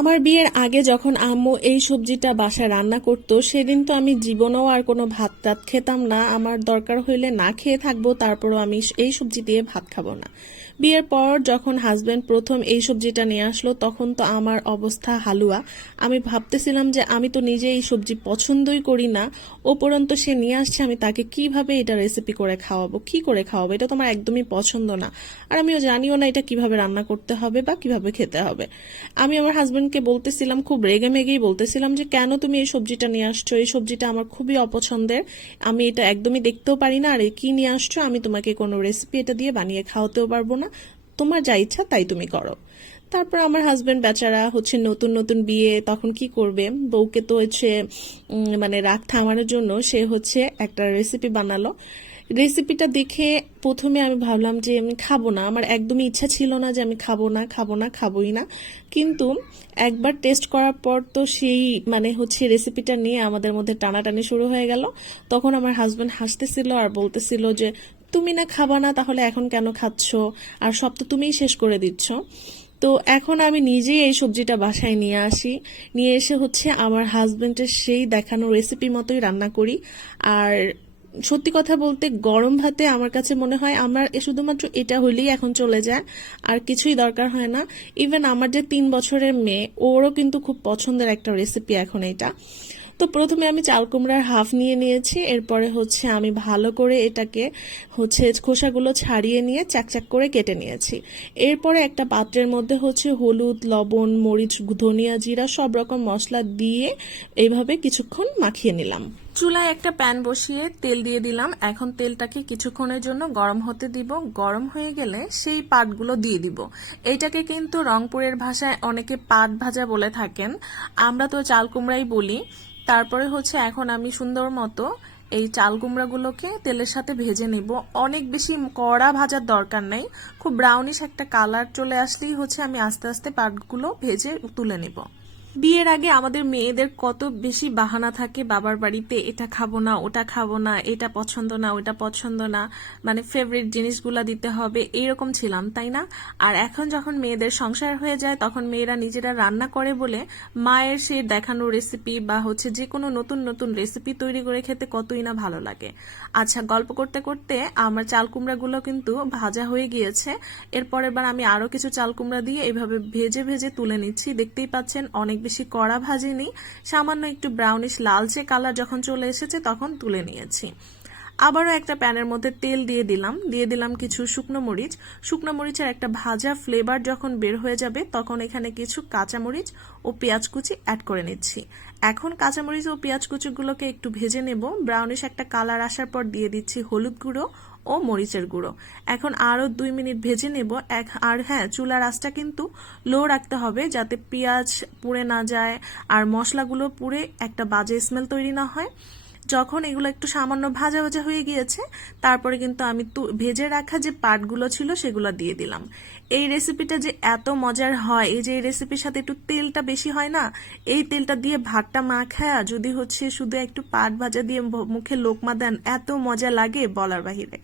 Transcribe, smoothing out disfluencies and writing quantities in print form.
আমার বিয়ের আগে যখন আম্মু এই সবজিটা বাসায় রান্না করতো সেদিন তো আমি জীবনেও আর কোনো ভাত টাত খেতাম না। আমার দরকার হইলে না খেয়ে থাকবো, তারপরও আমি এই সবজি দিয়ে ভাত খাবো না। বিয়ের পর যখন হাজবেন্ড প্রথম এই সবজিটা নিয়ে আসলো তখন তো আমার অবস্থা হালুয়া। আমি ভাবতেছিলাম যে আমি তো নিজে এই সবজি পছন্দই করি না, উপরন্তু সে নিয়ে আসছে, আমি তাকে কিভাবে এটা রেসিপি করে খাওয়াবো, কি করে খাওয়াবো, এটা তো আমার একদমই পছন্দ না। আর আমিও জানিও না এটা কিভাবে রান্না করতে হবে বা কিভাবে খেতে হবে। আমি আমার হাজবেন্ডকে বলতেছিলাম, খুব রেগে মেগেই বলতেছিলাম যে কেন তুমি এই সবজিটা নিয়ে আসছো, এই সবজিটা আমার খুবই অপছন্দের, আমি এটা একদমই দেখতেও পারি না, আর কি নিয়ে আসছো, আমি তোমাকে কোনো রেসিপি এটা দিয়ে বানিয়ে খাওয়াতেও পারবো না, তোমার যা ইচ্ছা তাই তুমি করো। তারপর আমার হাজবেন্ড বেচারা নতুন নতুন বিয়ে, তখন কি করবে, বউকে তো মানে রাগ থামানোর জন্য সে একটা রেসিপি বানালো। রেসিপিটা দেখে প্রথমে আমি ভাবলাম যে আমি খাবো না, আমার একদমই ইচ্ছা ছিল না যে আমি খাবো না, খাবোই না। কিন্তু একবার টেস্ট করার পর তো সেই রেসিপিটা নিয়ে আমাদের মধ্যে টানাটানি শুরু হয়ে গেল। তখন আমার হাজবেন্ড হাসতেছিল আর বলতেছিল যে তুমি না খাবা না, তাহলে এখন কেন খাচ্ছ, আর সব তো তুমিই শেষ করে দিচ্ছ। তো এখন আমি নিজেই এই সবজিটা বাসায় নিয়ে আসি, নিয়ে এসে আমার হাজবেন্ডের সেই দেখানো রেসিপি মতোই রান্না করি। আর সত্যি কথা বলতে গরম ভাতে আমার কাছে মনে হয় আমার শুধুমাত্র এটা হইলেই এখন চলে যায়, আর কিছুই দরকার হয় না। ইভেন আমার যে 3 বছরের মেয়ে, ওরও কিন্তু খুব পছন্দের একটা রেসিপি এখন এটা। তো প্রথমে আমি চাল কুমড়ার হাফ নিয়ে নিয়েছি, এরপরে আমি ভালো করে এটাকে খোসাগুলো ছাড়িয়ে নিয়ে চাকচাক করে কেটে নিয়েছি। এরপরে একটা পাত্রের মধ্যে হলুদ, লবণ, মরিচ, ধনিয়া, জিরা সব রকম মশলা দিয়ে এইভাবে কিছুক্ষণ মাখিয়ে নিলাম। চুলায় একটা প্যান বসিয়ে তেল দিয়ে দিলাম। এখন তেলটাকে কিছুক্ষণের জন্য গরম হতে দিব। গরম হয়ে গেলে সেই পাটগুলো দিয়ে দিব। এইটাকে কিন্তু রংপুরের ভাষায় অনেকে পাট ভাজা বলে থাকেন, আমরা তো চাল কুমড়াই বলি। তারপরে এখন আমি সুন্দর মতো এই চাল কুমড়াগুলোকে তেলের সাথে ভেজে নিব। অনেক বেশি কড়া ভাজার দরকার নেই, খুব ব্রাউনিশ একটা কালার চলে আসলেই আমি আস্তে আস্তে পাটগুলো ভেজে তুলে নিব। বিয়ের আগে আমাদের মেয়েদের কত বেশি বাহানা থাকে বাবার বাড়িতে, এটা খাবো না, ওটা খাবো না, এটা পছন্দ না, ওটা পছন্দ না, মানে ফেভারিট জিনিসগুলা দিতে হবে, এইরকম ছিলাম, তাই না? আর এখন যখন মেয়েদের সংসার হয়ে যায় তখন মেয়েরা নিজেরা রান্না করে বলে মায়ের সে দেখানো রেসিপি বা যে কোনো নতুন নতুন রেসিপি তৈরি করে খেতে কতই না ভালো লাগে। আচ্ছা, গল্প করতে করতে আমার চাল কুমড়াগুলো কিন্তু ভাজা হয়ে গিয়েছে। এরপরের বার আমি আরো কিছু চাল কুমড়া দিয়ে এভাবে ভেজে ভেজে তুলে নিচ্ছি। দেখতেই পাচ্ছেন অনেক বেশি কড়া ভাজিনি, সামান্য একটু ব্রাউনিশ লালচে কালার যখন চলে এসেছে তখন তুলে নিয়েছি। আবারও একটা প্যানের মধ্যে তেল দিয়ে দিলাম কিছু শুকনো মরিচের একটা ভাজা ফ্লেভার যখন বের হয়ে যাবে তখন এখানে কিছু কাঁচামরিচ ও পেঁয়াজ কুচি অ্যাড করে নিচ্ছি। এখন কাঁচামরিচ ও পেঁয়াজ কুচিগুলোকে একটু ভেজে নেব। ব্রাউনিশ একটা কালার আসার পর দিয়ে দিচ্ছি হলুদ গুঁড়ো ও মরিচের গুঁড়ো। এখন আরো 2 মিনিট ভেজে নেব। আর হ্যাঁ, চুলার আঁচটা কিন্তু লো রাখতে হবে যাতে পেঁয়াজ পুড়ে না যায় আর মশলাগুলো পুড়ে একটা বাজে স্মেল তৈরি না হয়। যখন এগুলো একটু সামান্য ভাজা ভাজা হয়ে গিয়েছে তারপরে কিন্তু আমি ভেজে রাখা যে পাটগুলো ছিল সেগুলো দিয়ে দিলাম। এই রেসিপিটা যে এত মজার হয়, এই যে এই রেসিপির সাথে একটু তেলটা বেশি হয় না, এই তেলটা দিয়ে ভাতটা মাখায়া যদি শুধু একটু পাট ভাজা দিয়ে মুখে লোকমা দেন, এত মজা লাগে বলার বাহিরে।